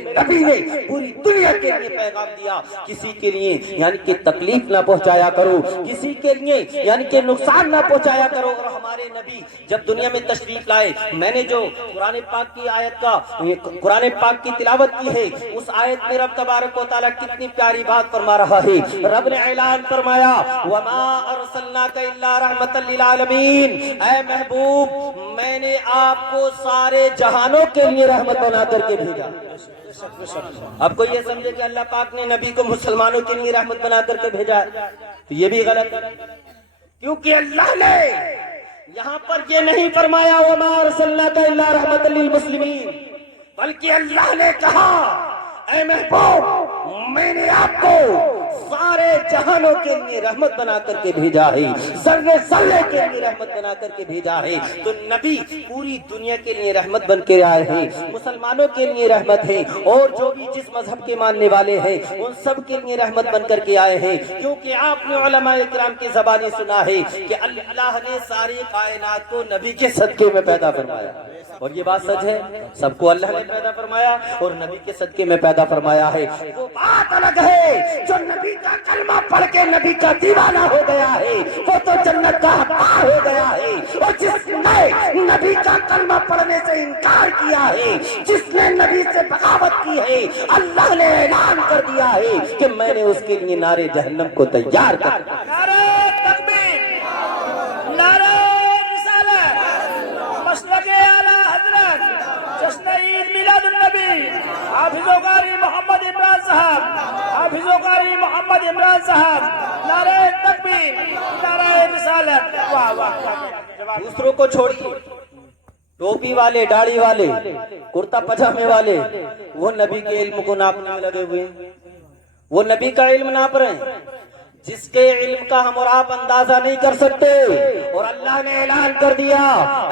میرے نبی نے پوری دنیا کے لیے پیغام دیا، کسی کے لیے یعنی کہ تکلیف نہ پہنچایا کرو، کسی کے لیے یعنی کہ نقصان نہ پہنچایا کرو۔ اور ہمارے نبی جب دنیا میں تشریف لائے، میں نے جو قرآن پاک کی آیت کا قرآن پاک کی تلاوت کی ہے، اس آیت میں رب تبارک و تعالیٰ کتنی پیاری بات فرما رہا ہے۔ رب نے اعلان فرمایا وَمَا أَرْسَلْنَاكَ إِلَّا رَحْمَةً لِّلْعَالَمِينَ، اے محبوب میں نے آپ کو سارے جہانوں کے لیے رحمت بنا کر کے بھیجا۔ اب کوئی یہ سمجھے کہ اللہ پاک نے نبی کو مسلمانوں کے لیے رحمت بنا کر کے بھیجا ہے، تو یہ بھی غلط ہے، کیونکہ اللہ نے یہاں پر یہ نہیں فرمایا وَمَا أَرْسَلْنَاكَ إِلَّا رَحْمَةً لِّلْمُسْلِمِينَ، بلکہ اللہ نے کہا اے محبوب میں نے آپ کو سارے جہانوں کے لیے رحمت بنا کر کے بھیجا ہے، ذرے ذرے کے لیے رحمت بنا کر کے بھیجا ہے۔ تو نبی پوری دنیا کے لیے رحمت بن کے آئے ہیں، مسلمانوں کے لیے رحمت ہے، اور جو بھی جس مذہب کے ماننے والے ہیں ان سب کے لیے رحمت بن کر کے آئے ہیں، کیونکہ آپ نے علماء کرام کی زبانی سنا ہے کہ اللہ نے ساری کائنات کو نبی کے صدقے میں پیدا فرمایا، اور یہ بات سچ ہے، سب کو اللہ نے پیدا فرمایا اور نبی کے صدقے میں پیدا فرمایا ہے۔ وہ بات الگ ہے جو نبی کا کلمہ پڑھ کے نبی کا دیوانہ ہو گیا ہے، وہ تو جنت کا حقدار ہو گیا ہے، اور جس نے نبی کا کلمہ پڑھنے سے انکار کیا ہے، جس نے نبی سے بغاوت کی ہے، اللہ نے اعلان کر دیا ہے کہ میں نے اس کے لیے نار جہنم کو تیار کر دیا۔ نعرہ تکبیر، نعرہ رسالت، مسلک اعلیٰ حضرت، جشن عید میلاد النبی، حافظ و قاری محمد عمران صاحب، حافظ و قاری محمد عمران صاحب، نعرہ تکبیر، نعرہ رسالت۔ واہ واہ، دوسروں کو چھوڑیے، ٹوپی والے، داڑھی والے، کرتا پجامے والے، وہ نبی کے علم کو ناپنے میں لگے ہوئے ہیں، وہ نبی کا علم ناپ رہے ہیں جس کے علم کا ہم اور آپ اندازہ نہیں کر سکتے، اور اللہ نے اعلان کر دیا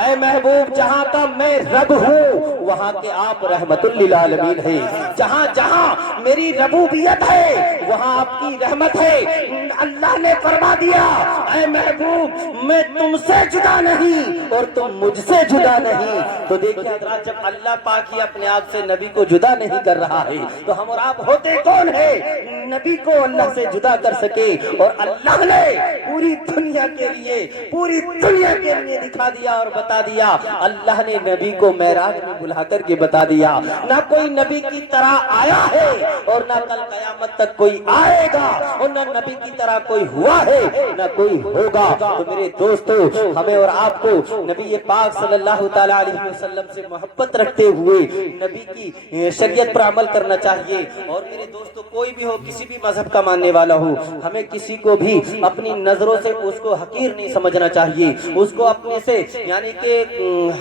اے محبوب جہاں کا میں رب ہوں وہاں کے آپ رحمت للعالمین ہیں، جہاں جہاں میری ربوبیت ہے وہاں آپ کی رحمت ہے۔ اللہ نے فرما دیا اے محبوب میں تم سے جدا نہیں اور تم مجھ سے جدا نہیں۔ تو دیکھیں حضرات، جب اللہ پاک ہی اپنے آپ سے نبی کو جدا نہیں کر رہا ہے تو ہم اور آپ ہوتے کون ہیں نبی کو اللہ سے جدا کر سکے؟ اور اللہ نے پوری دنیا کے لیے دکھا دیا اور بتا دیا، اللہ نے نبی کو معراج میں بلا کر کے بتا دیا، نہ کوئی نبی کی طرح آیا ہے اور نہ کل قیامت تک کوئی آئے گا، اور نہ نبی کی طرح کوئی ہوا ہے نہ کوئی ہوگا۔ تو میرے دوستو، ہمیں اور آپ کو نبی پاک صلی اللہ تعالیٰ علیہ وسلم سے محبت رکھتے ہوئے نبی کی شریعت پر عمل کرنا چاہیے۔ اور میرے دوستو، کوئی بھی ہو، کسی بھی مذہب کا ماننے والا ہو، ہمیں کسی کو بھی اپنی نظروں سے اس کو حقیر نہیں سمجھنا چاہیے، اس کو اپنے سے یعنی کہ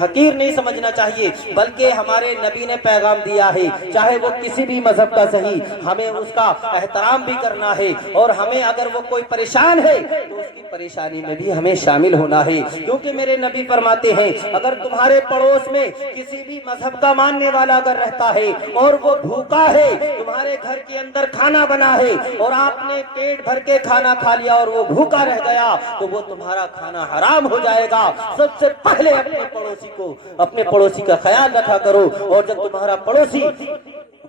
حقیر نہیں سمجھنا چاہیے، بلکہ ہمارے نبی نے پیغام دیا ہے چاہے وہ کسی بھی مذہب کا صحیح، ہمیں اس کا احترام بھی کرنا ہے، اور ہمیں اگر وہ کوئی پریشان ہے تو اس کی پریشانی میں بھی ہمیں شامل ہونا ہے، کیونکہ میرے نبی فرماتے ہیں اگر تمہارے پڑوس میں کسی بھی مذہب کا ماننے والا اگر رہتا ہے اور وہ بھوکا ہے، تمہارے گھر کے اندر کھانا بنا ہے اور آپ نے پیٹ بھر کے کھانا کھا لیا اور وہ بھوکا رہ گیا تو وہ تمہارا کھانا حرام ہو جائے گا۔ سب سے پہلے اپنے پڑوسی کا خیال رکھا کرو، اور جب تمہارا پڑوسی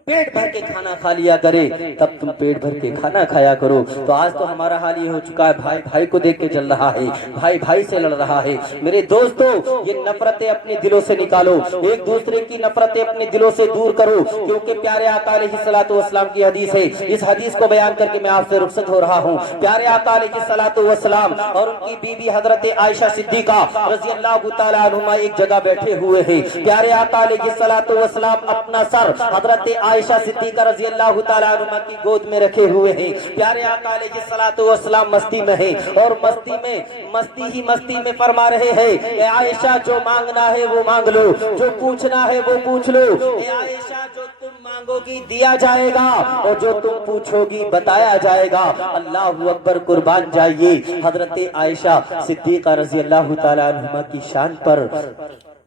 پیٹ بھر کے کھانا کھا لیا کرے تب تم پیٹ بھر کے کھانا کھایا کرو۔ تو آج تو ہمارا حال یہ ہو چکا ہے، بھائی بھائی کو دیکھ کے جل رہا ہے، بھائی بھائی سے لڑ رہا ہے۔ میرے دوستو، یہ نفرتیں اپنے دلوں سے نکالو، ایک دوسرے کی نفرتیں اپنے دلوں سے دور کرو، کیونکہ پیارے آقا علیہ الصلوۃ والسلام کی حدیث ہے۔ اس حدیث کو بیان کر کے میں آپ سے رخصت ہو رہا ہوں۔ پیارے آقا علیہ الصلوۃ والسلام اور ان کی بیوی حضرت عائشہ صدیقہ رضی اللہ تعالی عنہما ایک جگہ بیٹھے ہوئے ہیں۔ پیارے آقا علیہ الصلوۃ والسلام اپنا سر حضرت عائشہ صدیقہ رضی اللہ تعالی عنہما کی گود میں رکھے ہوئے ہیں۔ پیارے آقا علیہ الصلوۃ والسلام مستی میں ہیں، اور مستی میں فرما رہے ہیں اے عائشہ جو مانگنا ہے وہ مانگ لو، جو پوچھنا ہے وہ پوچھ لو، اے عائشہ جو تم مانگو گی دیا جائے گا اور جو تم پوچھو گی بتایا جائے گا۔ اللہ اکبر، قربان جائیے حضرت عائشہ صدیقہ رضی اللہ تعالی عنہما کی شان پر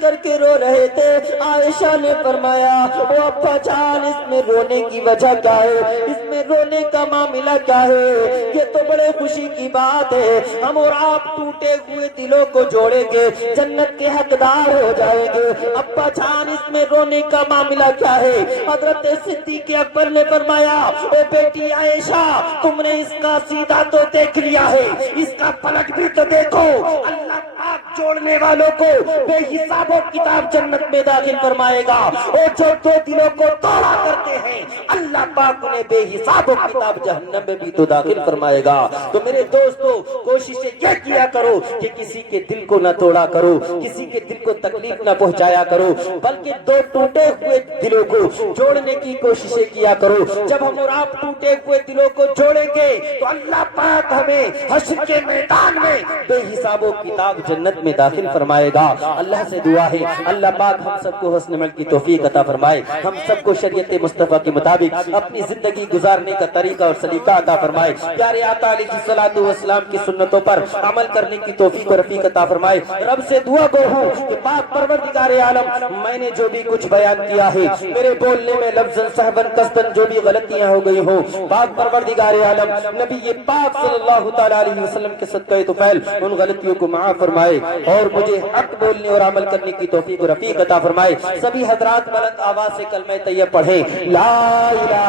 کر کے رو رہے تھے، عائشہ نے فرمایا او ابا جان اس میں رونے کی وجہ کیا ہے، اس میں رونے کا معاملہ کیا ہے؟ یہ تو بڑے خوشی کی بات ہے، ہم اور آپ ٹوٹے ہوئے دلوں کو جوڑیں گے، جنت کے حقدار ہو جائیں گے۔ ابا جان اس میں رونے کا معاملہ کیا ہے؟ حضرت صدیق اکبر نے فرمایا اے بیٹی عائشہ تم نے اس کا سیدھا تو دیکھ لیا ہے، اس کا پلٹ بھی تو دیکھو، اللہ پاک جوڑنے والوں کو بے حساب و کتاب جنت میں داخل فرمائے گا، اور جو دو دلوں کو توڑا کرتے ہیں اللہ پاک انہیں بے حساب و کتاب جہنم میں بھی تو داخل فرمائے گا۔ تو میرے دوستو کوشش یہ کیا کرو کہ کسی کے دل کو نہ توڑا کرو، کسی کے دل کو تکلیف نہ پہنچایا کرو، بلکہ دو ٹوٹے ہوئے دلوں کو جوڑنے کی کوششیں کیا کرو۔ جب ہم اور آپ ٹوٹے ہوئے دلوں کو جوڑیں گے تو اللہ پاک ہمیں حشر کے میدان میں بے حساب و کتاب جنت میں داخل فرمائے گا۔ اللہ سے دعا ہے اللہ پاک ہم سب کو حسن عمل کی توفیق عطا فرمائے، ہم سب کو شریعت مصطفیٰ کے مطابق اپنی زندگی گزارنے کا طریقہ اور سلیقہ عطا فرمائے، پیارے آقا علیہ الصلوۃ والسلام کی سنتوں پر عمل کرنے کی توفیق اور رفیق عطا فرمائے۔ رب سے دعا گو ہوں کہ پاک پروردگار عالم میں نے جو بھی کچھ بیان کیا ہے میرے بولنے میں لفظاً صحباً قصداً جو بھی غلطیاں ہو گئی ہوں، پاک پروردگار عالم نبی پاک صلی اللہ تعالیٰ علیہ وسلم کے صدقہ طفیل ان غلطیوں کو معاف فرمائے اور مجھے حق بولنے اور عمل کرنے کی توفیق اور رفیق عطا فرمائے۔ سبھی حضرات بلند آواز سے کلمہ طیب پڑھیں، لا الہ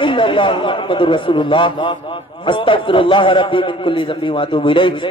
الا اللہ محمد رسول اللہ، استغفر اللہ ربی من کل ذنب واتوب الیہ۔